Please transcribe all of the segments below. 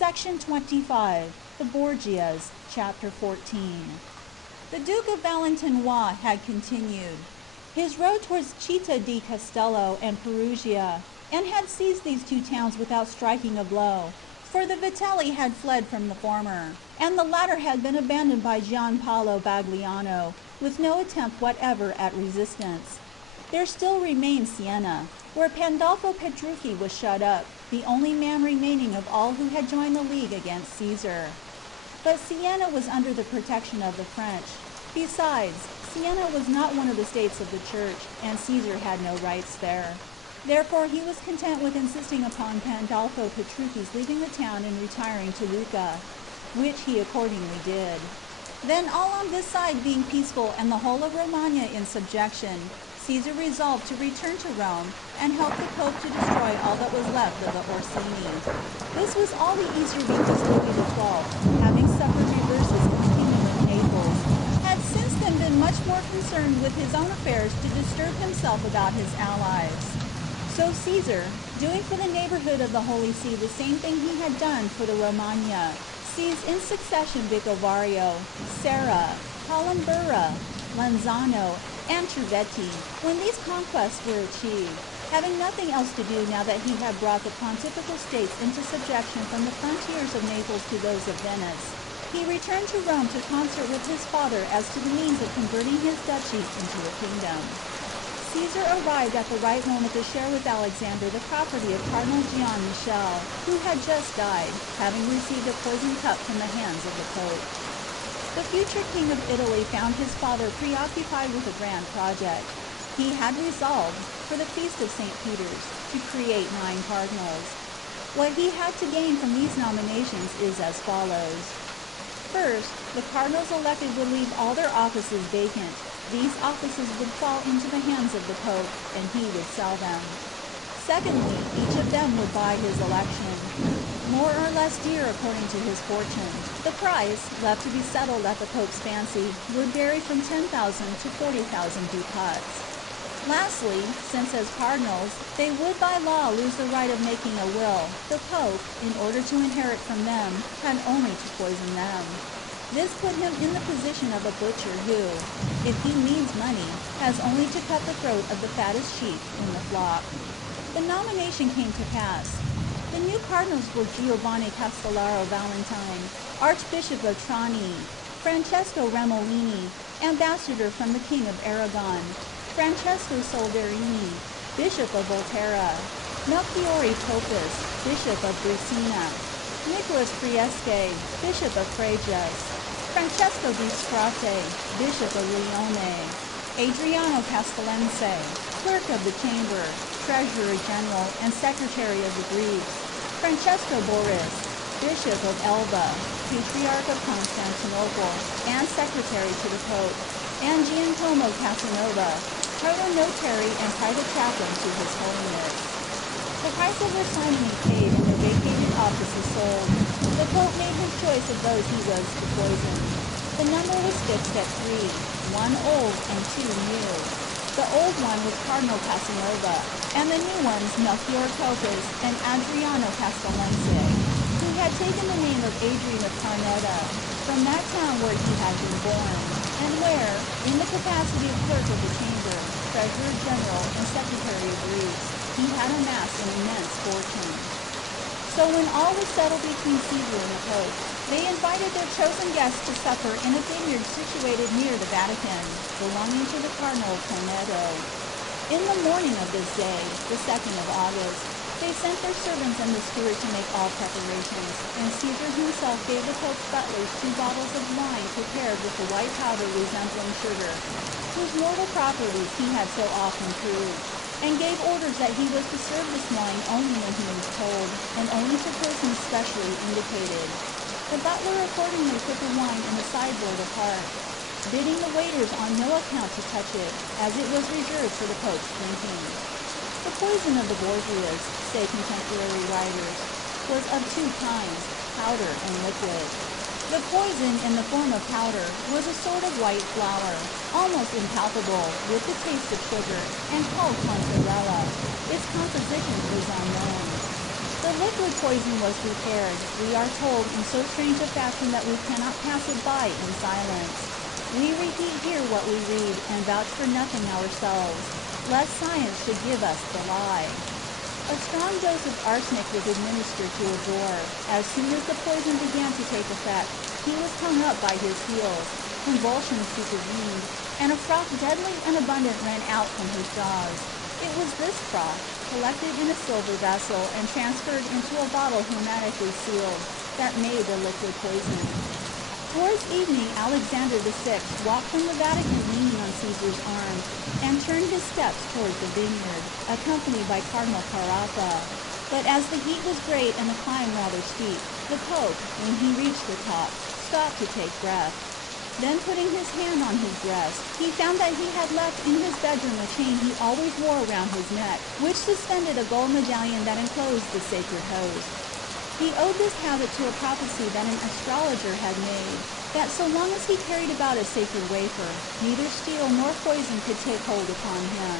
Section 25, The Borgias, Chapter 14. The Duke of Valentinois had continued his road towards Città di Castello and Perugia, and had seized these two towns without striking a blow, for the Vitelli had fled from the former, and the latter had been abandoned by Gianpaolo Bagliano, with no attempt whatever at resistance. There still remained Siena, where Pandolfo Petrucci was shut up, the only man remaining of all who had joined the league against Caesar. But Siena was under the protection of the French. Besides, Siena was not one of the states of the Church, and Caesar had no rights there. Therefore he was content with insisting upon Pandolfo Petrucci's leaving the town and retiring to Lucca, which he accordingly did. Then, all on this side being peaceful and the whole of Romagna in subjection, Caesar resolved to return to Rome and help the Pope to destroy all that was left of the Orsini. This was all the easier because Louis XII, having suffered reverses in the kingdom of Naples, had since then been much more concerned with his own affairs to disturb himself about his allies. So Caesar, doing for the neighborhood of the Holy See the same thing he had done for the Romagna, seized in succession Vicovaro, Serra, Columbura, Lanzano, and Triveti. When these conquests were achieved, having nothing else to do now that he had brought the pontifical states into subjection from the frontiers of Naples to those of Venice, he returned to Rome to concert with his father as to the means of converting his duchy into a kingdom. Caesar arrived at the right moment to share with Alexander the property of Cardinal Gian Michele, who had just died, having received a poisoned cup from the hands of the Pope. The future king of Italy found his father preoccupied with a grand project. He had resolved, for the feast of St. Peter's, to create 9 cardinals. What he had to gain from these nominations is as follows. First, the cardinals elected would leave all their offices vacant. These offices would fall into the hands of the Pope, and he would sell them. Secondly, each of them would buy his election, more or less dear according to his fortune. The price, left to be settled at the Pope's fancy, would vary from 10,000 to 40,000 ducats. Lastly, since as cardinals, they would by law lose the right of making a will, the Pope, in order to inherit from them, had only to poison them. This put him in the position of a butcher who, if he needs money, has only to cut the throat of the fattest sheep in the flock. The nomination came to pass. The new cardinals were Giovanni Castellaro Valentine, Archbishop of Trani, Francesco Remolini, ambassador from the King of Aragon, Francesco Solderini, Bishop of Volterra, Melchiori Topus, Bishop of Bresina, Nicholas Priesque, Bishop of Frejas, Francesco di Strate, Bishop of Lione, Adriano Castellense, Clerk of the Chamber, Treasurer General, and Secretary of the Greeks, Francesco Boris, Bishop of Elba, Patriarch of Constantinople, and Secretary to the Pope, and Giacomo Casanova, Proto-Notary and Private Chaplain to His Holiness. The price of their signing paid and their vacated offices sold, the Pope made his choice of those he was to poison. The number was fixed at 3, 1 old and 2 new. The old one was Cardinal Casanova, and the new ones Melchior Topus and Adriano Castellense, who had taken the name of Adrian of Carnota, from that town where he had been born, and where, in the capacity of Clerk of the Chamber, Treasurer General, and Secretary of Greeks, he had amassed an immense fortune. So when all was settled between Caesar and the Pope, they invited their chosen guests to supper in a vineyard situated near the Vatican, belonging to the Cardinal of Corneto. In the morning of this day, the 2nd of August, they sent their servants and the steward to make all preparations, and Caesar himself gave the Pope's butlers 2 bottles of wine prepared with the white powder resembling sugar, whose mortal properties he had so often proved, and gave orders that he was to serve this wine only when he was told, and only to persons specially indicated. The butler accordingly put the wine in the sideboard apart, bidding the waiters on no account to touch it, as it was reserved for the Pope's drinking. The poison of the Borgias, say contemporary writers, was of 2 kinds, powder and liquid. The poison in the form of powder was a sort of white flour, almost impalpable, with the taste of sugar, and called contarella. Its composition is unknown. The The liquid poison was prepared, we are told, in so strange a fashion that we cannot pass it by in silence. We repeat here what we read, and vouch for nothing ourselves, lest science should give us the lie. A strong dose of arsenic was administered to a boar. As soon as the poison began to take effect, he was hung up by his heels, convulsions supervened, and a froth deadly and abundant ran out from his jaws. It was this froth, collected in a silver vessel and transferred into a bottle hermetically sealed, that made the liquid poison. Towards evening, Alexander VI walked from the Vatican leaning on Caesar's arm, and turned his steps towards the vineyard, accompanied by Cardinal Carafa. But as the heat was great and the climb rather steep, the Pope, when he reached the top, stopped to take breath. Then putting his hand on his breast, he found that he had left in his bedroom a chain he always wore around his neck, which suspended a gold medallion that enclosed the sacred host. He owed this habit to a prophecy that an astrologer had made, that so long as he carried about a sacred wafer, neither steel nor poison could take hold upon him.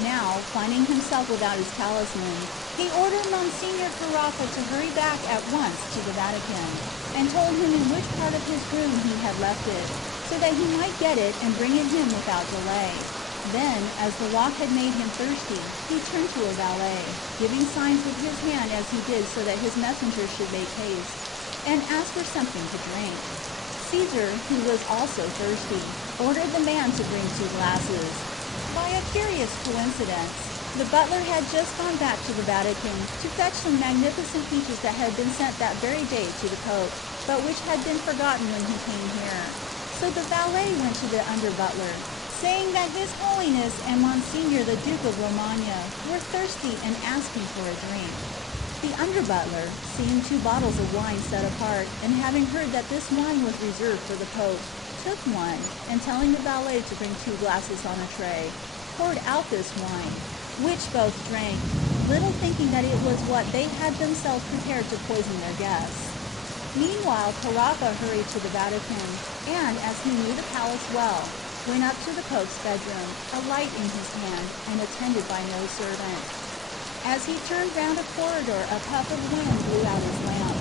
Now, finding himself without his talisman, he ordered Monsignor Carafa to hurry back at once to the Vatican, and told him in which part of his room he had left it, so that he might get it and bring it him without delay. Then, as the walk had made him thirsty, he turned to a valet, giving signs with his hand as he did so that his messenger should make haste, and asked for something to drink. Caesar, who was also thirsty, ordered the man to bring 2 glasses. By a curious coincidence, the butler had just gone back to the Vatican to fetch some magnificent peaches that had been sent that very day to the Pope, but which had been forgotten when he came here. So the valet went to the under-butler, saying that His Holiness and Monsignor the Duke of Romagna were thirsty and asking for a drink. The under-butler, seeing 2 bottles of wine set apart, and having heard that this wine was reserved for the Pope, took one, and telling the valet to bring 2 glasses on a tray, poured out this wine, which both drank, little thinking that it was what they had themselves prepared to poison their guests. Meanwhile, Carafa hurried to the Vatican, and, as he knew the palace well, went up to the Pope's bedroom, a light in his hand, and attended by no servant. As he turned round a corridor, a puff of wind blew out his lamp.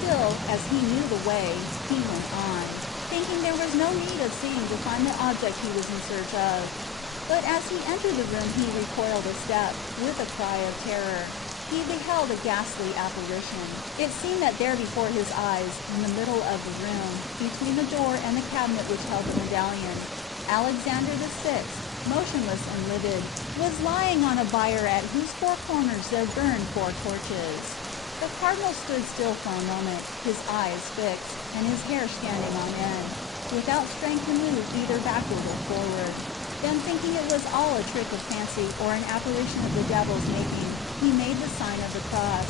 Still, as he knew the way, he went on, thinking there was no need of seeing to find the object he was in search of. But as he entered the room, he recoiled a step, with a cry of terror. He beheld a ghastly apparition. It seemed that there before his eyes, in the middle of the room, between the door and the cabinet which held the medallion, Alexander VI, motionless and livid, was lying on a bier at whose 4 corners there burned 4 torches. The cardinal stood still for a moment, his eyes fixed, and his hair standing on end, without strength to move either backward or forward. Then, thinking it was all a trick of fancy or an apparition of the devil's making, he made the sign of the cross,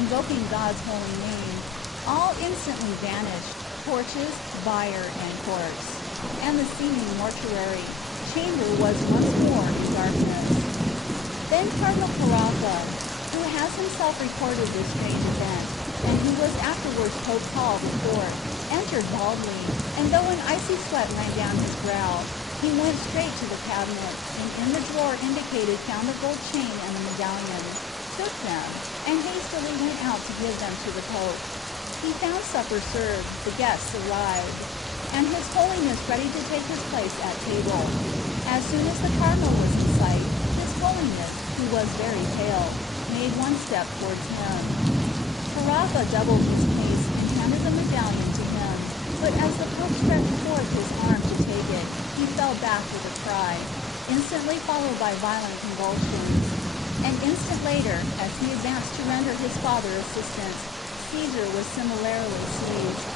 invoking God's holy name. All instantly vanished, torches, bier, and corpse, and the seeming mortuary chamber was once more in darkness. Then Cardinal Carafa, who has himself recorded this strange event, and who was afterwards Pope Paul IV, entered baldly, and though an icy sweat ran down his brow, he went straight to the cabinet, and in the drawer indicated found the gold chain and the medallion, took them, and hastily went out to give them to the Pope. He found supper served, the guests arrived, and His Holiness ready to take his place at table. As soon as the cardinal was in sight, His Holiness, who was very pale, made 1 step towards him. Carafa doubled his pace and handed the medallion to him, but as the Pope stretched forth his arm to take it, he fell back with a cry, instantly followed by violent convulsions. An instant later, as he advanced to render his father assistance, Caesar was similarly seized.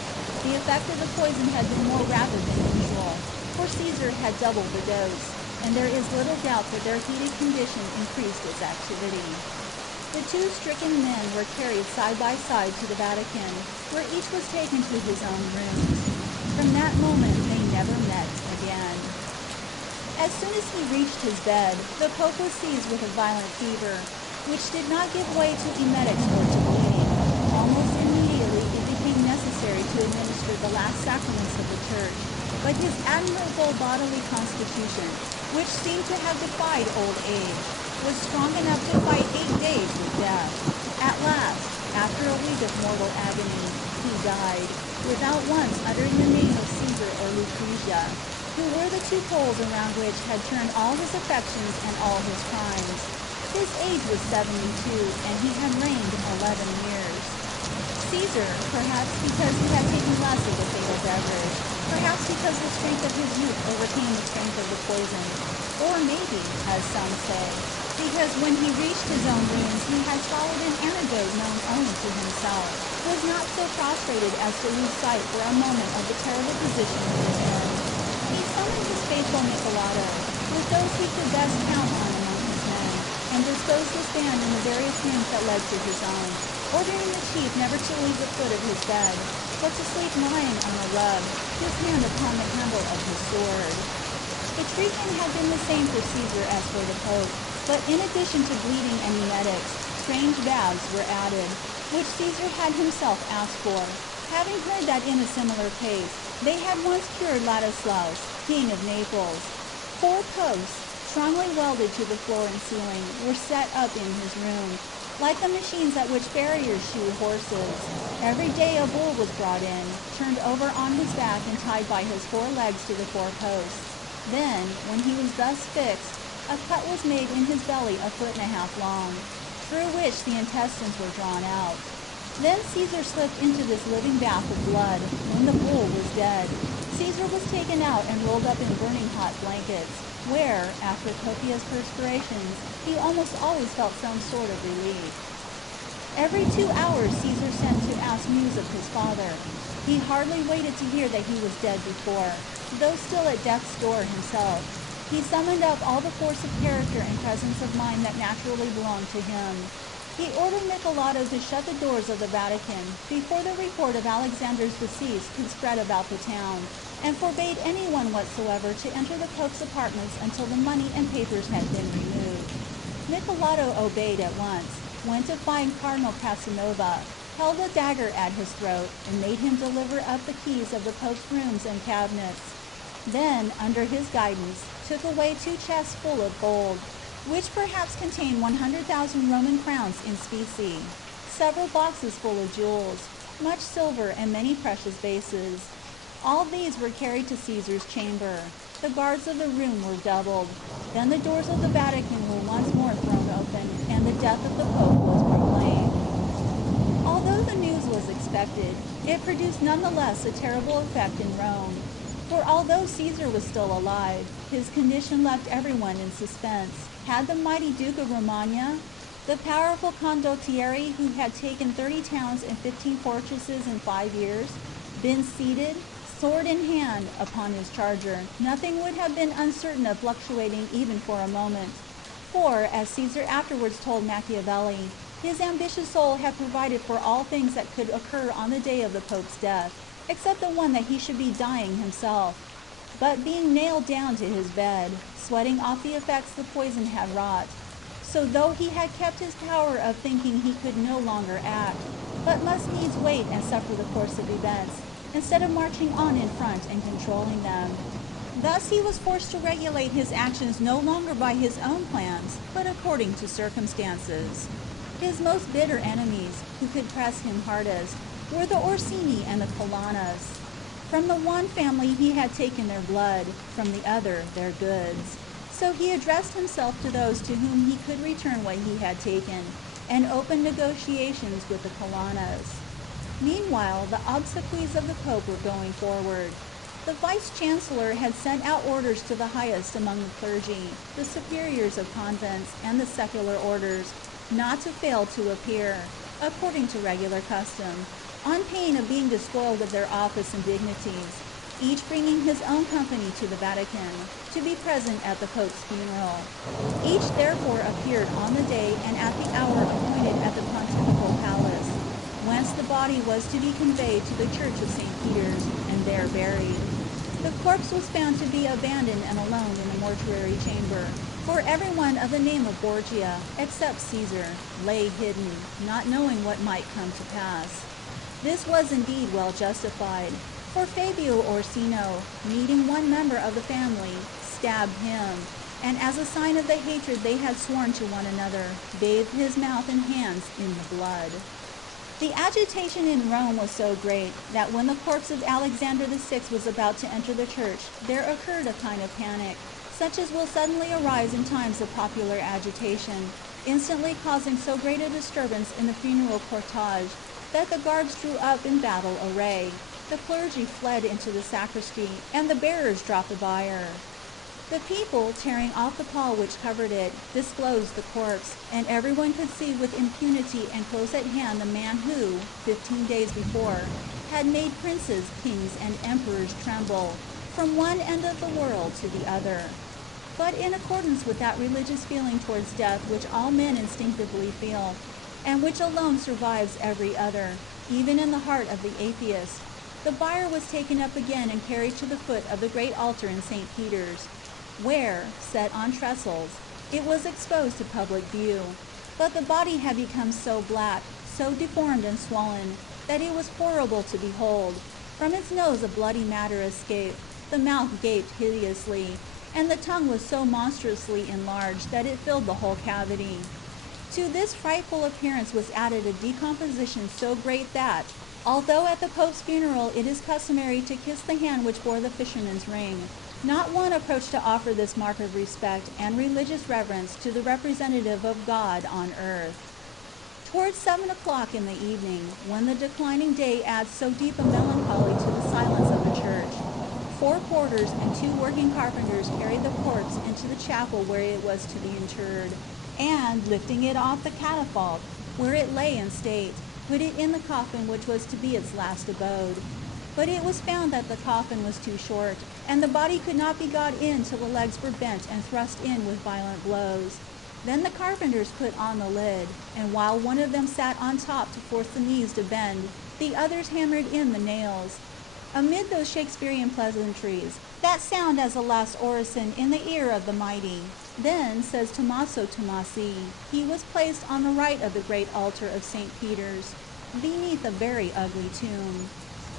The effect of the poison had been more rapid than usual, for Caesar had doubled the dose, and there is little doubt that their heated condition increased its activity. The 2 stricken men were carried side by side to the Vatican, where each was taken to his own room. From that moment they never met again. As soon as he reached his bed, the Pope was seized with a violent fever, which did not give way to emetics or to bleeding. Almost immediately it became necessary to administer the last sacraments of the Church, but his admirable bodily constitution, which seemed to have defied old age, was strong enough to fight 8 days with death. At last, after a week of mortal agony, he died, without once uttering the name of Caesar or Lucretia, who were the two poles around which had turned all his affections and all his crimes. His age was 72, and he had reigned 11 years. Caesar, perhaps because he had taken less of the fatal beverage, perhaps because the strength of his youth overcame the strength of the poison, or maybe, as some say, because when he reached his own ruins he had swallowed an antidote known only to himself, was not so prostrated as to lose sight for a moment of the terrible position he was in. He summoned his faithful Nicolato, with those he could best count on among his men, and disposed his band in the various rooms that led to his own, ordering the chief never to leave the foot of his bed, but to sleep lying on a rug, his hand upon the handle of his sword. The treatment had been the same for Caesar as for the Pope, but in addition to bleeding and emetics, strange baths were added, which Caesar had himself asked for, having heard that in a similar case they had once cured Ladislaus, king of Naples. 4 posts, strongly welded to the floor and ceiling, were set up in his room, like the machines at which farriers shoe horses. Every day a bull was brought in, turned over on his back and tied by his 4 legs to the 4 posts. Then, when he was thus fixed, a cut was made in his belly 1.5 feet long, through which the intestines were drawn out. Then Caesar slipped into this living bath of blood. When the bull was dead, Caesar was taken out and rolled up in burning hot blankets, where, after copious perspirations, he almost always felt some sort of relief. Every 2 hours Caesar sent to ask news of his father. He hardly waited to hear that he was dead before, though still at death's door himself. He summoned up all the force of character and presence of mind that naturally belonged to him. He ordered Nicolato to shut the doors of the Vatican before the report of Alexander's decease could spread about the town, and forbade anyone whatsoever to enter the Pope's apartments until the money and papers had been removed. Nicolato obeyed at once, went to find Cardinal Casanova, held a dagger at his throat, and made him deliver up the keys of the Pope's rooms and cabinets. Then, under his guidance, took away 2 chests full of gold, which perhaps contained 100,000 Roman crowns in specie, several boxes full of jewels, much silver, and many precious vases. All these were carried to Caesar's chamber. The guards of the room were doubled. Then the doors of the Vatican were once more thrown open, and the death of the Pope was proclaimed. Although the news was expected, it produced nonetheless a terrible effect in Rome. For although Caesar was still alive, his condition left everyone in suspense. Had the mighty Duke of Romagna, the powerful condottiere who had taken 30 towns and 15 fortresses in 5 years, been seated, sword in hand, upon his charger, nothing would have been uncertain of fluctuating even for a moment. For, as Caesar afterwards told Machiavelli, his ambitious soul had provided for all things that could occur on the day of the Pope's death, except the one that he should be dying himself. But being nailed down to his bed, sweating off the effects the poison had wrought, so though he had kept his power of thinking, he could no longer act, but must needs wait and suffer the course of events, instead of marching on in front and controlling them. Thus he was forced to regulate his actions no longer by his own plans, but according to circumstances. His most bitter enemies, who could press him hardest, were the Orsini and the Colanas. From the one family he had taken their blood, from the other their goods. So he addressed himself to those to whom he could return what he had taken, and opened negotiations with the Colanas. Meanwhile, the obsequies of the Pope were going forward. The Vice-Chancellor had sent out orders to the highest among the clergy, the superiors of convents, and the secular orders, not to fail to appear, according to regular custom, on pain of being despoiled of their office and dignities, each bringing his own company to the Vatican, to be present at the Pope's funeral. Each therefore appeared on the day and at the hour appointed at the Pontifical Palace, whence the body was to be conveyed to the Church of St. Peter's, and there buried. The corpse was found to be abandoned and alone in the mortuary chamber, for everyone of the name of Borgia, except Caesar, lay hidden, not knowing what might come to pass. This was indeed well justified, for Fabio Orsino, meeting one member of the family, stabbed him, and as a sign of the hatred they had sworn to one another, bathed his mouth and hands in the blood. The agitation in Rome was so great that when the corpse of Alexander VI was about to enter the church, there occurred a kind of panic, such as will suddenly arise in times of popular agitation, instantly causing so great a disturbance in the funeral cortege that the guards drew up in battle array, the clergy fled into the sacristy, and the bearers dropped the bier. The people, tearing off the pall which covered it, disclosed the corpse, and everyone could see with impunity and close at hand the man who, 15 days before, had made princes, kings, and emperors tremble, from one end of the world to the other. But in accordance with that religious feeling towards death which all men instinctively feel, and which alone survives every other, even in the heart of the atheist, the bier was taken up again and carried to the foot of the great altar in St. Peter's, where, set on trestles, it was exposed to public view. But the body had become so black, so deformed and swollen, that it was horrible to behold. From its nose a bloody matter escaped, the mouth gaped hideously, and the tongue was so monstrously enlarged that it filled the whole cavity. To this frightful appearance was added a decomposition so great that, although at the Pope's funeral it is customary to kiss the hand which bore the fisherman's ring, not one approached to offer this mark of respect and religious reverence to the representative of God on earth. Towards 7 o'clock in the evening, when the declining day adds so deep a melancholy to the silence of the church, 4 porters and 2 working carpenters carried the corpse into the chapel where it was to be interred, and, lifting it off the catafalque, where it lay in state, put it in the coffin which was to be its last abode. But it was found that the coffin was too short, and the body could not be got in till the legs were bent and thrust in with violent blows. Then the carpenters put on the lid, and while one of them sat on top to force the knees to bend, the others hammered in the nails. Amid those Shakespearean pleasantries, that sound as a last orison in the ear of the mighty, then, says Tommaso Tommasi, he was placed on the right of the great altar of St. Peter's, beneath a very ugly tomb.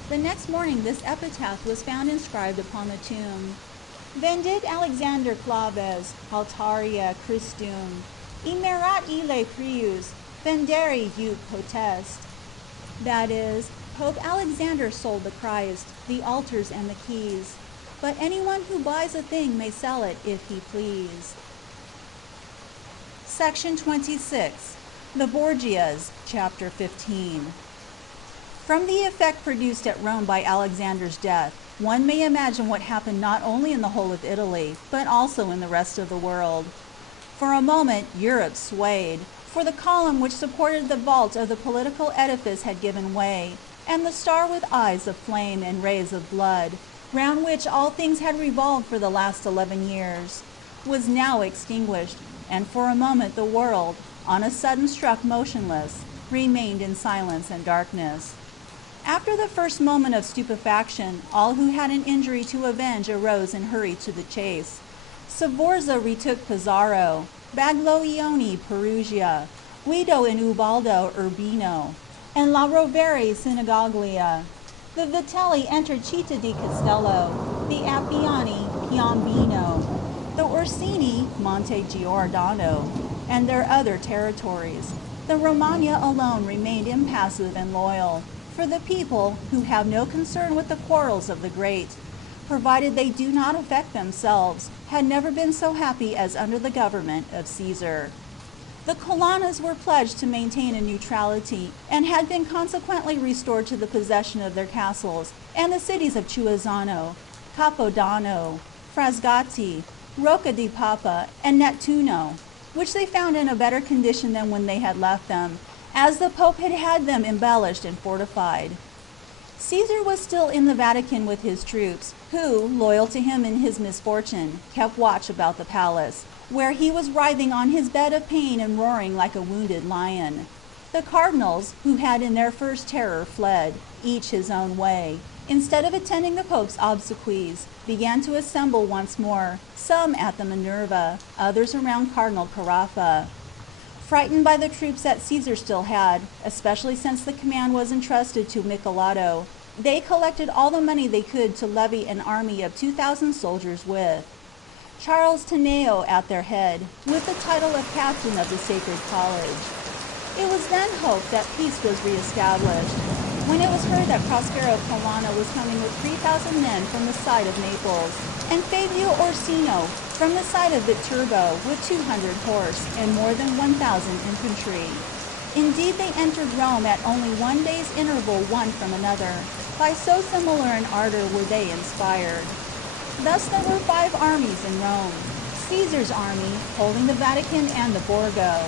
The next morning this epitaph was found inscribed upon the tomb: Vendit Alexander Claves, Altaria Christum, Immerat ille prius, vendere ut potest. That is, Pope Alexander sold the Christ, the altars and the keys, but anyone who buys a thing may sell it if he please. Section 26. The Borgias, Chapter 15. From the effect produced at Rome by Alexander's death, one may imagine what happened not only in the whole of Italy, but also in the rest of the world. For a moment Europe swayed, for the column which supported the vault of the political edifice had given way, and the star with eyes of flame and rays of blood, round which all things had revolved for the last 11 years, was now extinguished, and for a moment the world, on a sudden struck motionless, remained in silence and darkness. After the first moment of stupefaction, all who had an injury to avenge arose and hurried to the chase. Sforza retook Pesaro, Baglioni Perugia, Guido and Ubaldo Urbino, and La Rovere Sinigaglia. The Vitelli entered Città di Castello, the Appiani Piombino, the Orsini Monte Giordano, and their other territories. The Romagna alone remained impassive and loyal, for the people, who have no concern with the quarrels of the great, provided they do not affect themselves, had never been so happy as under the government of Caesar. The Colonnas were pledged to maintain a neutrality, and had been consequently restored to the possession of their castles, and the cities of Chiuasano, Capodano, Frascati, Rocca di Papa, and Nettuno, which they found in a better condition than when they had left them, as the Pope had had them embellished and fortified. Caesar was still in the Vatican with his troops, who, loyal to him in his misfortune, kept watch about the palace, where he was writhing on his bed of pain and roaring like a wounded lion. The cardinals, who had in their first terror fled, each his own way, instead of attending the Pope's obsequies, began to assemble once more, some at the Minerva, others around Cardinal Caraffa. Frightened by the troops that Caesar still had, especially since the command was entrusted to Michelato, they collected all the money they could to levy an army of 2,000 soldiers with. Charles Teneo at their head, with the title of captain of the Sacred College. It was then hoped that peace was reestablished. When it was heard that Prospero Colonna was coming with 3,000 men from the side of Naples, and Fabio Orsino from the side of Viterbo with 200 horse and more than 1,000 infantry. Indeed, they entered Rome at only 1 day's interval one from another. By so similar an ardor were they inspired. Thus there were 5 armies in Rome. Caesar's army, holding the Vatican and the Borgo.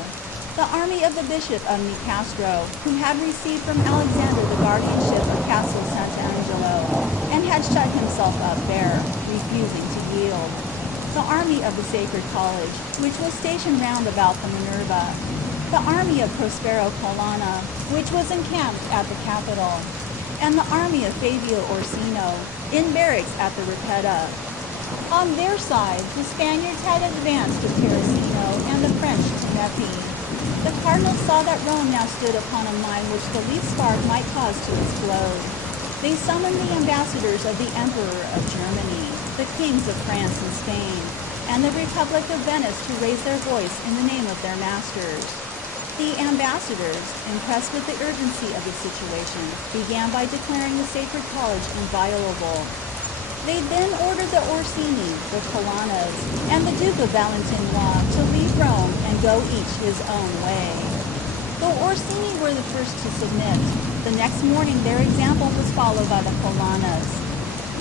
The army of the Bishop of Nicastro, who had received from Alexander the guardianship of Castle Sant'Angelo, and had shut himself up there, refusing to yield. The army of the Sacred College, which was stationed round about the Minerva. The army of Prospero Colonna, which was encamped at the Capitol. And the army of Fabio Orsino, in barracks at the Ripetta. On their side, the Spaniards had advanced to Terracino and the French to Nepi. The cardinals saw that Rome now stood upon a mine which the least spark might cause to explode. They summoned the ambassadors of the Emperor of Germany, the kings of France and Spain, and the Republic of Venice to raise their voice in the name of their masters. The ambassadors, impressed with the urgency of the situation, began by declaring the Sacred College inviolable. They then ordered the Orsini, the Colonnas, and the Duke of Valentinois to leave Rome and go each his own way. The Orsini were the first to submit. The next morning their example was followed by the Colonnas.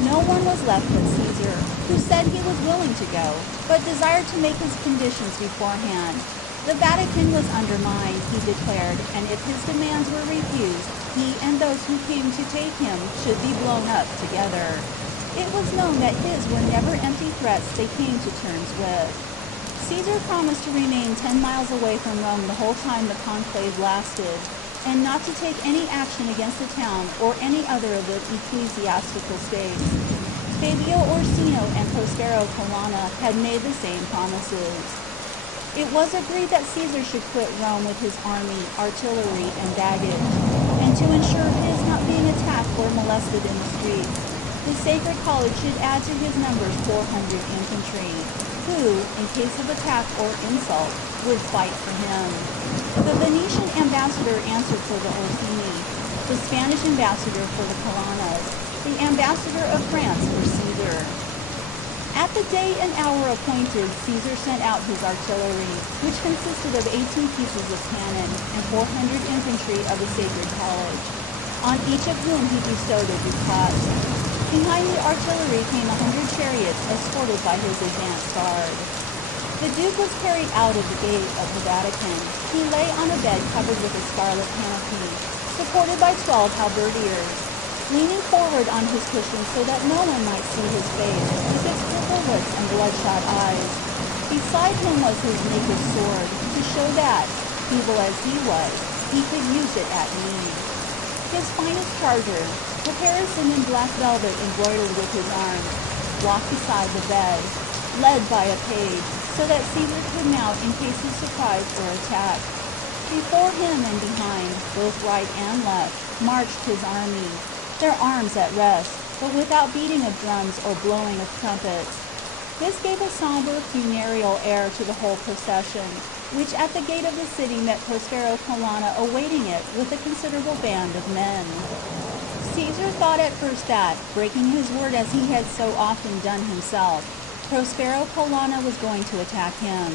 No one was left but Caesar, who said he was willing to go, but desired to make his conditions beforehand. The Vatican was undermined, he declared, and if his demands were refused, he and those who came to take him should be blown up together. It was known that his were never empty threats they came to terms with. Caesar promised to remain 10 miles away from Rome the whole time the conclave lasted, and not to take any action against the town or any other of the ecclesiastical states. Fabio Orsino and Prospero Colonna had made the same promises. It was agreed that Caesar should quit Rome with his army, artillery, and baggage, and to ensure his not being attacked or molested in the streets, the Sacred College should add to his numbers 400 infantry, who, in case of attack or insult, would fight for him. The Venetian ambassador answered for the Orsini, the Spanish ambassador for the Colonnas, the ambassador of France for Caesar. At the day and hour appointed, Caesar sent out his artillery, which consisted of 18 pieces of cannon and 400 infantry of the Sacred College, on each of whom he bestowed a ducat. Behind the artillery came 100 chariots escorted by his advance guard. The Duke was carried out of the gate of the Vatican. He lay on a bed covered with a scarlet canopy, supported by 12 halberdiers, leaning forward on his cushion so that no one might see his face, with its purple lips and bloodshot eyes. Beside him was his naked sword, to show that, feeble as he was, he could use it at need. His finest charger, caparisoned in black velvet embroidered with his arms, walked beside the bed, led by a page, so that Caesar could mount in case of surprise or attack. Before him and behind, both right and left, marched his army, their arms at rest, but without beating of drums or blowing of trumpets. This gave a somber, funereal air to the whole procession, which at the gate of the city met Prospero Colonna awaiting it with a considerable band of men. Caesar thought at first that, breaking his word as he had so often done himself, Prospero Colonna was going to attack him.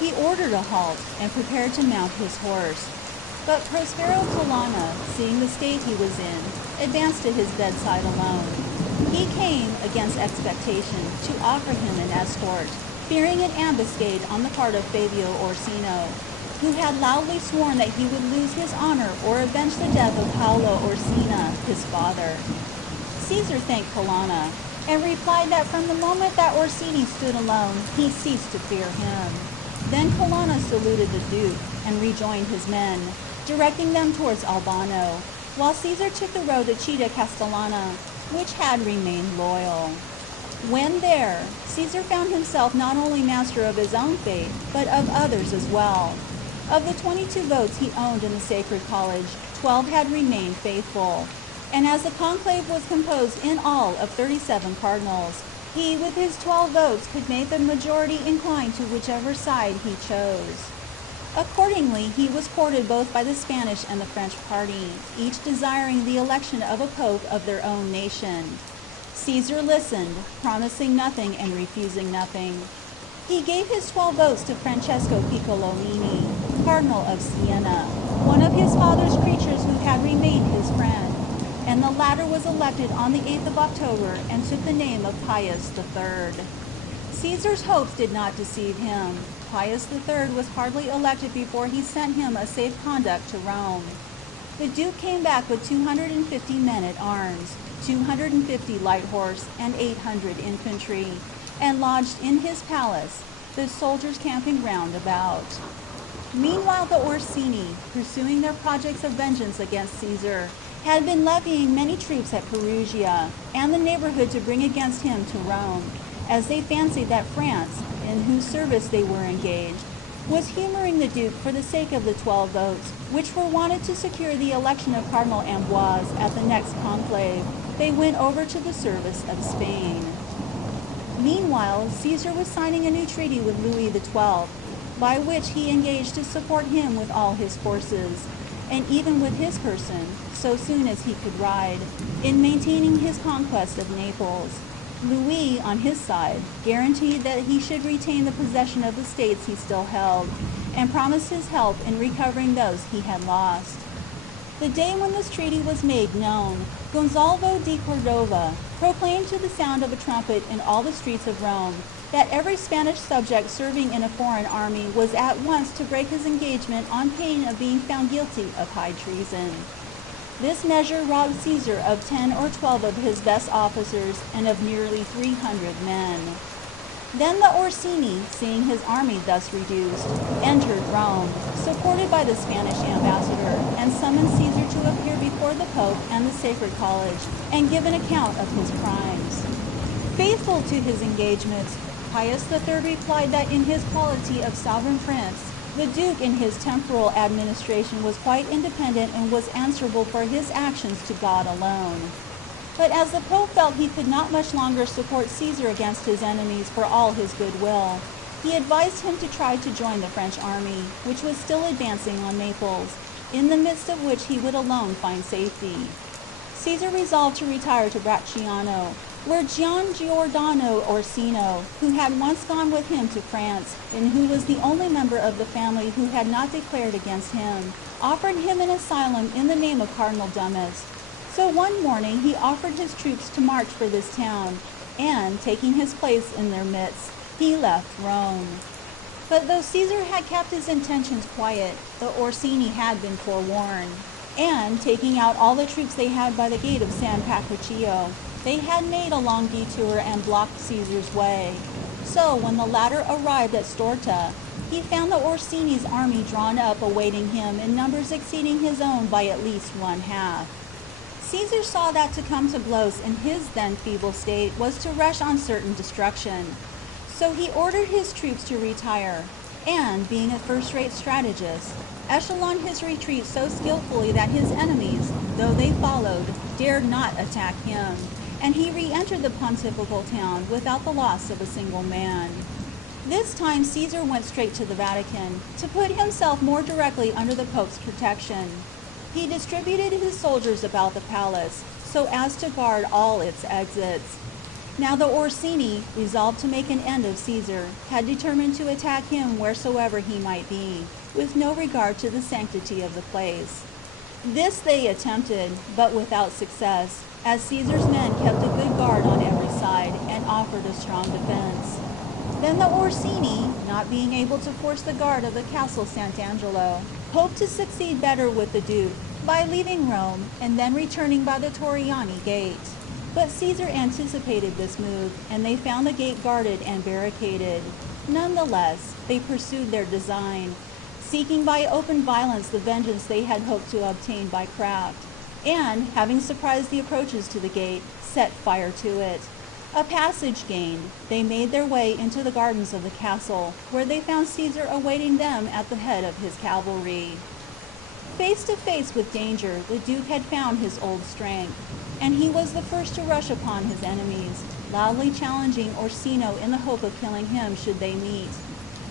He ordered a halt, and prepared to mount his horse. But Prospero Colonna, seeing the state he was in, advanced to his bedside alone. He came, against expectation, to offer him an escort, fearing an ambuscade on the part of Fabio Orsino, who had loudly sworn that he would lose his honor or avenge the death of Paolo Orsina, his father. Caesar thanked Colonna, and replied that from the moment that Orsini stood alone, he ceased to fear him. Then Colonna saluted the Duke, and rejoined his men, directing them towards Albano, while Caesar took the road to Città Castellana, which had remained loyal. When there, Caesar found himself not only master of his own fate, but of others as well. Of the 22 votes he owned in the Sacred College, 12 had remained faithful, and as the conclave was composed in all of 37 cardinals, He, with his 12 votes, could make the majority incline to whichever side he chose. Accordingly, he was courted both by the Spanish and the French party, each desiring the election of a pope of their own nation. Caesar listened, promising nothing and refusing nothing. He gave his 12 votes to Francesco Piccolomini, Cardinal of Siena, one of his father's creatures who had remained his friend, and the latter was elected on the 8th of October and took the name of Pius III. Caesar's hopes did not deceive him. Pius III was hardly elected before he sent him a safe conduct to Rome. The Duke came back with 250 men at arms, 250 light horse, and 800 infantry, and lodged in his palace, the soldiers camping round about. Meanwhile the Orsini, pursuing their projects of vengeance against Caesar, had been levying many troops at Perugia and the neighborhood to bring against him to Rome, as they fancied that France, in whose service they were engaged, was humoring the Duke for the sake of the 12 votes, which were wanted to secure the election of Cardinal Amboise at the next conclave. They went over to the service of Spain. Meanwhile, Caesar was signing a new treaty with Louis XII, by which he engaged to support him with all his forces, and even with his person, so soon as he could ride, in maintaining his conquest of Naples. Louis, on his side, guaranteed that he should retain the possession of the states he still held, and promised his help in recovering those he had lost. The day when this treaty was made known, Gonzalvo di Cordova proclaimed to the sound of a trumpet in all the streets of Rome that every Spanish subject serving in a foreign army was at once to break his engagement on pain of being found guilty of high treason. This measure robbed Caesar of 10 or 12 of his best officers and of nearly 300 men. Then the Orsini, seeing his army thus reduced, entered Rome, supported by the Spanish ambassador, and summoned Caesar to appear before the Pope and the Sacred College and give an account of his crimes. Faithful to his engagements, Pius III replied that in his quality of sovereign prince, the Duke in his temporal administration was quite independent and was answerable for his actions to God alone. But as the Pope felt he could not much longer support Caesar against his enemies for all his goodwill, he advised him to try to join the French army, which was still advancing on Naples, in the midst of which he would alone find safety. Caesar resolved to retire to Bracciano, where Gian Giordano Orsino, who had once gone with him to France, and who was the only member of the family who had not declared against him, offered him an asylum in the name of Cardinal Dumas. So one morning he offered his troops to march for this town, and, taking his place in their midst, he left Rome. But though Caesar had kept his intentions quiet, the Orsini had been forewarned, and, taking out all the troops they had by the gate of San Patricio, they had made a long detour and blocked Caesar's way. So when the latter arrived at Storta, he found the Orsini's army drawn up awaiting him in numbers exceeding his own by at least one half. Caesar saw that to come to blows in his then feeble state was to rush on certain destruction. So he ordered his troops to retire, and, being a first-rate strategist, echeloned his retreat so skillfully that his enemies, though they followed, dared not attack him, and he re-entered the pontifical town without the loss of a single man. This time Caesar went straight to the Vatican, to put himself more directly under the Pope's protection. He distributed his soldiers about the palace, so as to guard all its exits. Now the Orsini, resolved to make an end of Caesar, had determined to attack him wheresoever he might be, with no regard to the sanctity of the place. This they attempted, but without success, as Caesar's men kept a good guard on every side, and offered a strong defense. Then the Orsini, not being able to force the guard of the castle Sant'Angelo, hoped to succeed better with the Duke, by leaving Rome, and then returning by the Torriani gate. But Caesar anticipated this move, and they found the gate guarded and barricaded. Nonetheless, they pursued their design, seeking by open violence the vengeance they had hoped to obtain by craft, and, having surprised the approaches to the gate, set fire to it. A passage gained, they made their way into the gardens of the castle, where they found Caesar awaiting them at the head of his cavalry. Face to face with danger, the Duke had found his old strength, and he was the first to rush upon his enemies, loudly challenging Orsino in the hope of killing him should they meet.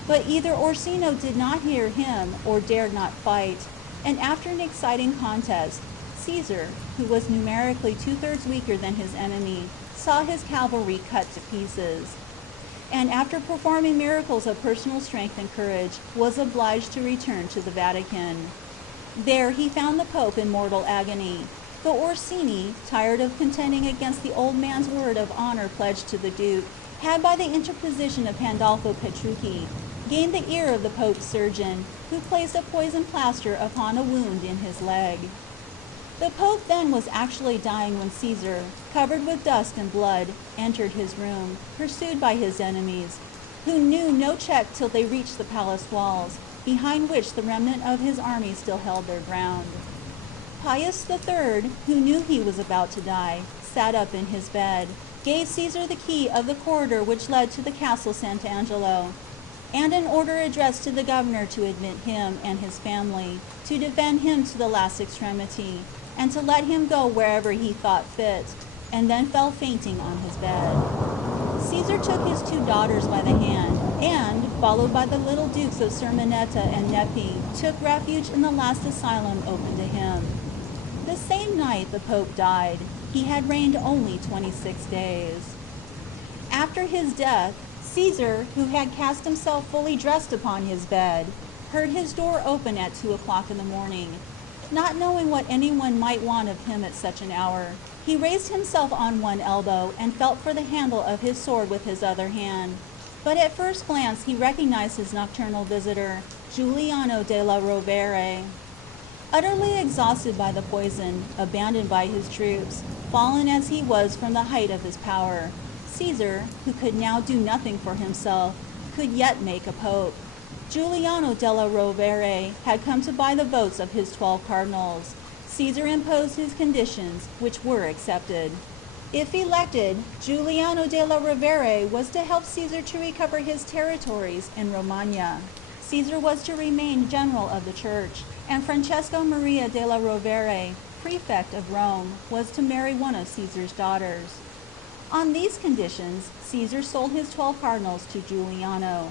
But either Orsino did not hear him or dared not fight, and after an exciting contest, Caesar, who was numerically 2/3 weaker than his enemy, saw his cavalry cut to pieces, and after performing miracles of personal strength and courage, was obliged to return to the Vatican. There he found the Pope in mortal agony. The Orsini, tired of contending against the old man's word of honor pledged to the Duke, had by the interposition of Pandolfo Petrucci gained the ear of the Pope's surgeon, who placed a poison plaster upon a wound in his leg. The Pope then was actually dying when Caesar, covered with dust and blood, entered his room, pursued by his enemies, who knew no check till they reached the palace walls, behind which the remnant of his army still held their ground. Pius III, who knew he was about to die, sat up in his bed, gave Caesar the key of the corridor which led to the castle Sant'Angelo, and an order addressed to the governor to admit him and his family, to defend him to the last extremity, and to let him go wherever he thought fit, and then fell fainting on his bed. Caesar took his 2 daughters by the hand, and, followed by the little dukes of Sermonetta and Nepi, took refuge in the last asylum open to him. The same night the Pope died. He had reigned only 26 days. After his death, Caesar, who had cast himself fully dressed upon his bed, heard his door open at 2 o'clock in the morning. Not knowing what anyone might want of him at such an hour, he raised himself on one elbow and felt for the handle of his sword with his other hand. But at first glance he recognized his nocturnal visitor, Giuliano della Rovere. Utterly exhausted by the poison, abandoned by his troops, fallen as he was from the height of his power, Caesar, who could now do nothing for himself, could yet make a pope. Giuliano della Rovere had come to buy the votes of his 12 cardinals. Caesar imposed his conditions, which were accepted. If elected, Giuliano della Rovere was to help Caesar to recover his territories in Romagna. Caesar was to remain general of the church, and Francesco Maria della Rovere, prefect of Rome, was to marry one of Caesar's daughters. On these conditions, Caesar sold his 12 cardinals to Giuliano.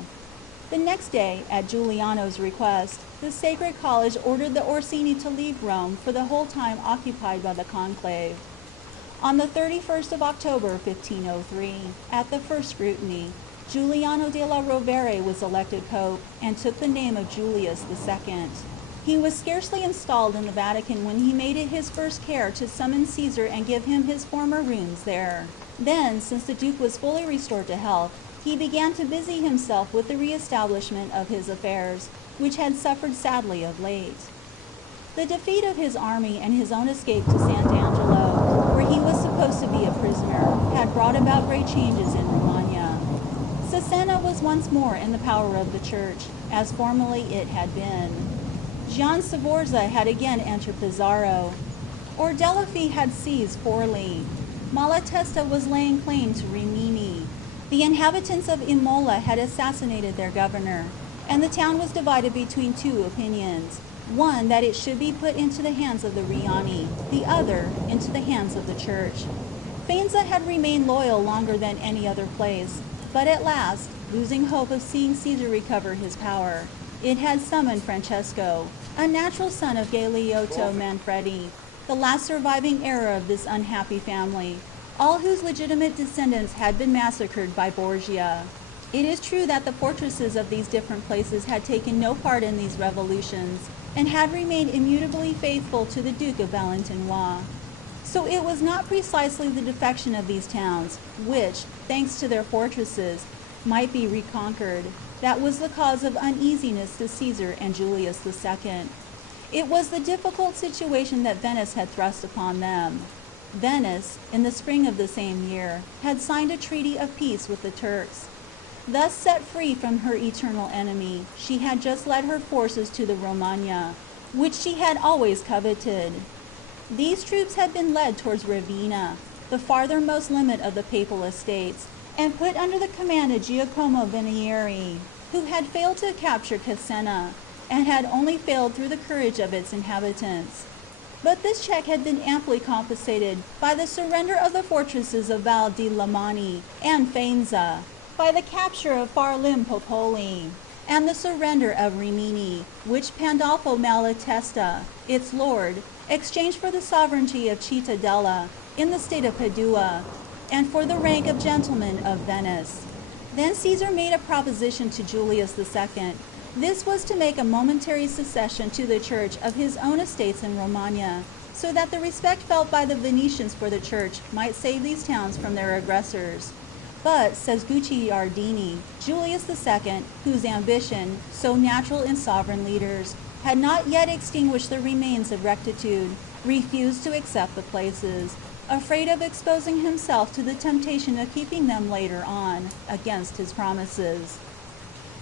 The next day, at Giuliano's request, the Sacred College ordered the Orsini to leave Rome for the whole time occupied by the conclave. On the 31st of October, 1503, at the first scrutiny, Giuliano della Rovere was elected pope and took the name of Julius II. He was scarcely installed in the Vatican when he made it his first care to summon Caesar and give him his former rooms there. Then, since the Duke was fully restored to health, he began to busy himself with the re-establishment of his affairs, which had suffered sadly of late. The defeat of his army and his own escape to Sant'Angelo, where he was supposed to be a prisoner, had brought about great changes in Romagna. Cesena was once more in the power of the church, as formerly it had been. Gian Sforza had again entered Pesaro. Ordelaffi had seized Forli. Malatesta was laying claim to Rimini. The inhabitants of Imola had assassinated their governor, and the town was divided between 2 opinions. One, that it should be put into the hands of the Riani, the other, into the hands of the church. Faenza had remained loyal longer than any other place, but at last, losing hope of seeing Caesar recover his power, it had summoned Francesco, a natural son of Galeotto Manfredi, the last surviving heir of this unhappy family, all whose legitimate descendants had been massacred by Borgia. It is true that the portresses of these different places had taken no part in these revolutions, and had remained immutably faithful to the Duke of Valentinois. So it was not precisely the defection of these towns, which, thanks to their fortresses, might be reconquered, that was the cause of uneasiness to Caesar and Julius II. It was the difficult situation that Venice had thrust upon them. Venice, in the spring of the same year, had signed a treaty of peace with the Turks. Thus set free from her eternal enemy, she had just led her forces to the Romagna, which she had always coveted. These troops had been led towards Ravenna, the farthermost limit of the papal estates, and put under the command of Giacomo Venieri, who had failed to capture Cesena. and had only failed through the courage of its inhabitants. But this check had been amply compensated by the surrender of the fortresses of Val di Lamani and Faenza, by the capture of Farlim Popoli, and the surrender of Rimini, which Pandolfo Malatesta, its lord, exchanged for the sovereignty of Cittadella in the state of Padua, and for the rank of gentleman of Venice. Then Caesar made a proposition to Julius II. This was to make a momentary cession to the church of his own estates in Romagna, so that the respect felt by the Venetians for the church might save these towns from their aggressors. But, says Guicciardini, Julius II, whose ambition, so natural in sovereign leaders, had not yet extinguished the remains of rectitude, refused to accept the places, afraid of exposing himself to the temptation of keeping them later on, against his promises.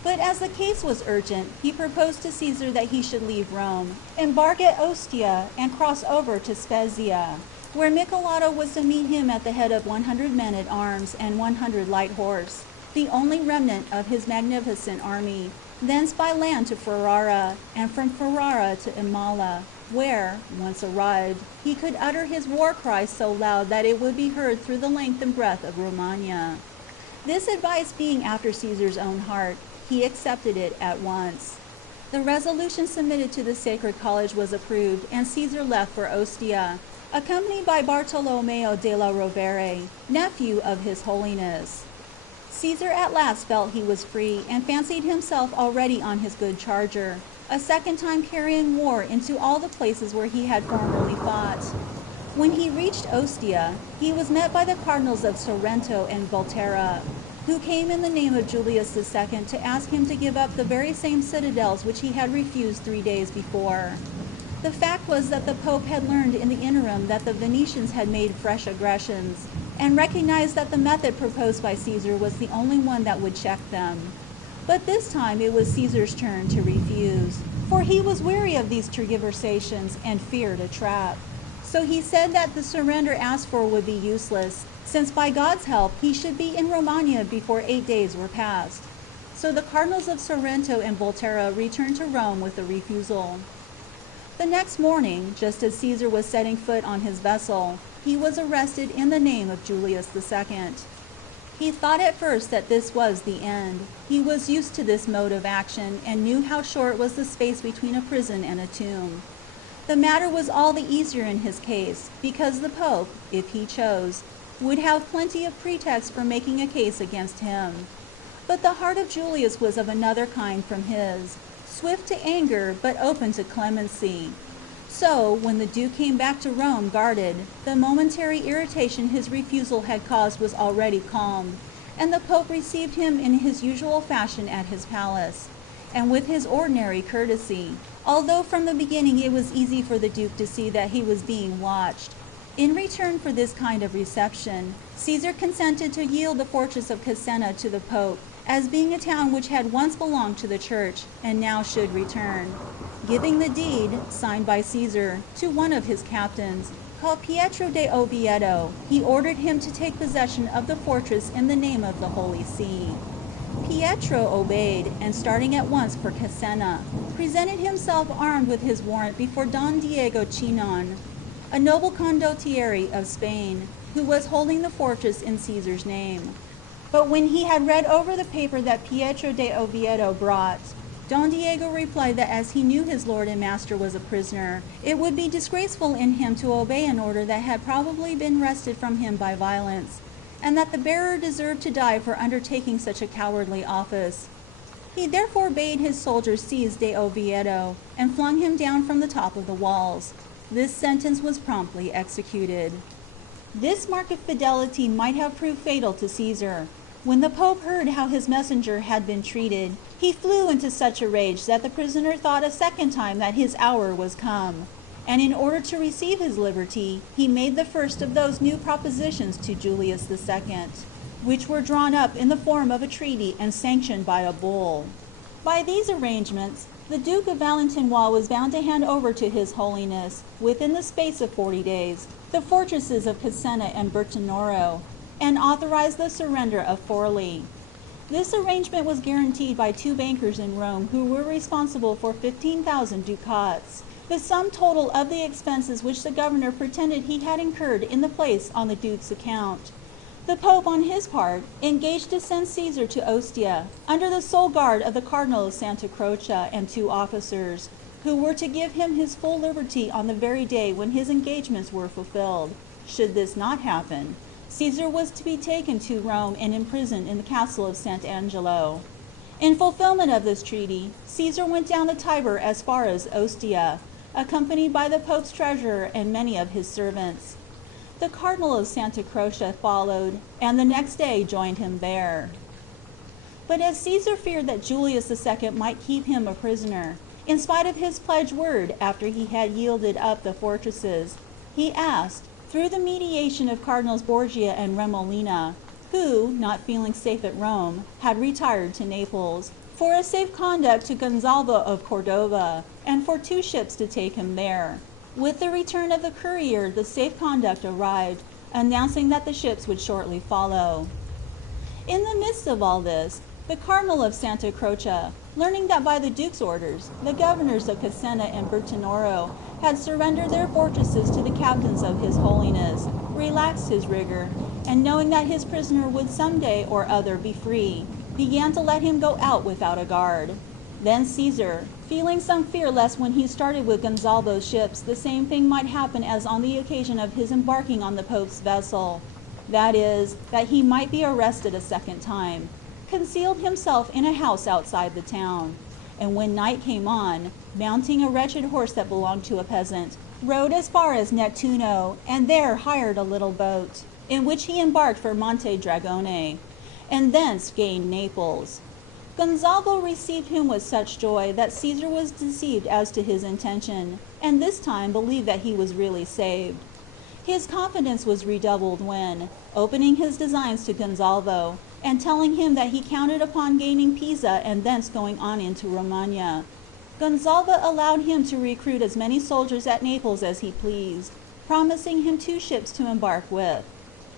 But as the case was urgent, he proposed to Caesar that he should leave Rome, embark at Ostia, and cross over to Spezia, where Michelotto was to meet him at the head of 100 men at arms and 100 light horse, the only remnant of his magnificent army, thence by land to Ferrara, and from Ferrara to Imola, where, once arrived, he could utter his war cry so loud that it would be heard through the length and breadth of Romagna. This advice being after Caesar's own heart, he accepted it at once. The resolution submitted to the Sacred College was approved, and Caesar left for Ostia, accompanied by Bartolomeo della Rovere, nephew of His Holiness. Caesar at last felt he was free, and fancied himself already on his good charger, a second time carrying war into all the places where he had formerly fought. When he reached Ostia, he was met by the cardinals of Sorrento and Volterra, who came in the name of Julius II to ask him to give up the very same citadels which he had refused 3 days before. The fact was that the Pope had learned in the interim that the Venetians had made fresh aggressions, and recognized that the method proposed by Caesar was the only one that would check them. But this time it was Caesar's turn to refuse, for he was weary of these tergiversations and feared a trap. So he said that the surrender asked for would be useless, since by God's help he should be in Romagna before 8 days were past. So the cardinals of Sorrento and Volterra returned to Rome with the refusal. The next morning, just as Caesar was setting foot on his vessel, he was arrested in the name of Julius II. He thought at first that this was the end. He was used to this mode of action, and knew how short was the space between a prison and a tomb. The matter was all the easier in his case, because the Pope, if he chose, would have plenty of pretexts for making a case against him. But the heart of Julius was of another kind from his, swift to anger but open to clemency. So, when the Duke came back to Rome guarded, the momentary irritation his refusal had caused was already calmed, and the Pope received him in his usual fashion at his palace, and with his ordinary courtesy, although from the beginning it was easy for the Duke to see that he was being watched. In return for this kind of reception, Caesar consented to yield the fortress of Casenna to the Pope, as being a town which had once belonged to the Church, and now should return. Giving the deed, signed by Caesar, to one of his captains, called Pietro de Oviedo, he ordered him to take possession of the fortress in the name of the Holy See. Pietro obeyed, and starting at once for Casenna, presented himself armed with his warrant before Don Diego Chinon, a noble condottiere of Spain, who was holding the fortress in Caesar's name. But when he had read over the paper that Pietro de Oviedo brought, Don Diego replied that as he knew his lord and master was a prisoner, it would be disgraceful in him to obey an order that had probably been wrested from him by violence, and that the bearer deserved to die for undertaking such a cowardly office. He therefore bade his soldiers seize de Oviedo, and flung him down from the top of the walls. This sentence was promptly executed. This mark of fidelity might have proved fatal to Caesar. When the Pope heard how his messenger had been treated, he flew into such a rage that the prisoner thought a second time that his hour was come, and in order to receive his liberty, he made the first of those new propositions to Julius II, which were drawn up in the form of a treaty and sanctioned by a bull. By these arrangements, the Duke of Valentinois was bound to hand over to His Holiness, within the space of 40 days, the fortresses of Casenna and Bertinoro, and authorize the surrender of Forli. This arrangement was guaranteed by two bankers in Rome who were responsible for 15,000 ducats, the sum total of the expenses which the governor pretended he had incurred in the place on the duke's account. The pope, on his part, engaged to send Caesar to Ostia, under the sole guard of the Cardinal of Santa Croce and two officers, who were to give him his full liberty on the very day when his engagements were fulfilled. Should this not happen, Caesar was to be taken to Rome and imprisoned in the castle of Sant'Angelo. In fulfillment of this treaty, Caesar went down the Tiber as far as Ostia, accompanied by the pope's treasurer and many of his servants. The Cardinal of Santa Croce followed, and the next day joined him there. But as Caesar feared that Julius II might keep him a prisoner, in spite of his pledged word after he had yielded up the fortresses, he asked, through the mediation of Cardinals Borgia and Remolina, who, not feeling safe at Rome, had retired to Naples, for a safe conduct to Gonzalvo of Cordova, and for two ships to take him there. With the return of the courier the safe conduct arrived, announcing that the ships would shortly follow. In the midst of all this, the Cardinal of Santa Croce, learning that by the Duke's orders, the governors of Casena and Bertinoro had surrendered their fortresses to the captains of His Holiness, relaxed his rigor, and knowing that his prisoner would some day or other be free, began to let him go out without a guard. Then Caesar, feeling some fear lest when he started with Gonzalvo's ships the same thing might happen as on the occasion of his embarking on the Pope's vessel, that is, that he might be arrested a second time, concealed himself in a house outside the town, and when night came on, mounting a wretched horse that belonged to a peasant, rode as far as Nettuno, and there hired a little boat, in which he embarked for Monte Dragone, and thence gained Naples. Gonzalvo received him with such joy that Caesar was deceived as to his intention, and this time believed that he was really saved. His confidence was redoubled when, opening his designs to Gonzalvo, and telling him that he counted upon gaining Pisa and thence going on into Romagna, Gonzalvo allowed him to recruit as many soldiers at Naples as he pleased, promising him two ships to embark with.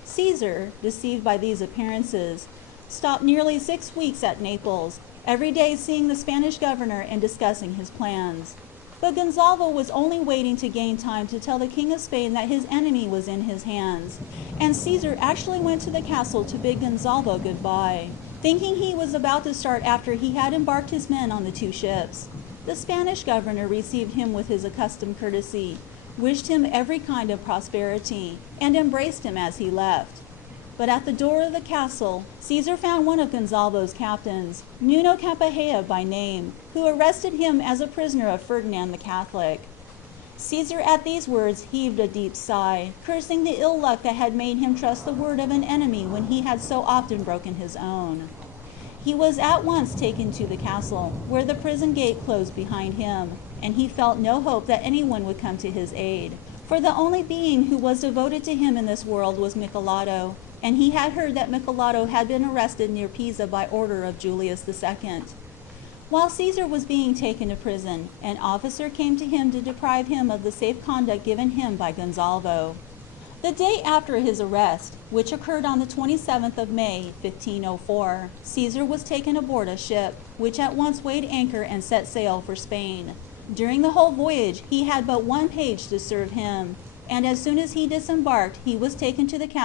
Caesar, deceived by these appearances, stopped nearly 6 weeks at Naples, every day seeing the Spanish governor and discussing his plans. But Gonzalvo was only waiting to gain time to tell the King of Spain that his enemy was in his hands, and Caesar actually went to the castle to bid Gonzalvo goodbye, thinking he was about to start after he had embarked his men on the two ships. The Spanish governor received him with his accustomed courtesy, wished him every kind of prosperity, and embraced him as he left. But at the door of the castle, Caesar found one of Gonzalvo's captains, Nuno Capahea by name, who arrested him as a prisoner of Ferdinand the Catholic. Caesar at these words heaved a deep sigh, cursing the ill luck that had made him trust the word of an enemy when he had so often broken his own. He was at once taken to the castle, where the prison gate closed behind him, and he felt no hope that anyone would come to his aid, for the only being who was devoted to him in this world was Michelato, and he had heard that Michelato had been arrested near Pisa by order of Julius II. While Caesar was being taken to prison, an officer came to him to deprive him of the safe conduct given him by Gonzalvo. The day after his arrest, which occurred on the 27th of May, 1504, Caesar was taken aboard a ship, which at once weighed anchor and set sail for Spain. During the whole voyage he had but one page to serve him, and as soon as he disembarked he was taken to the castle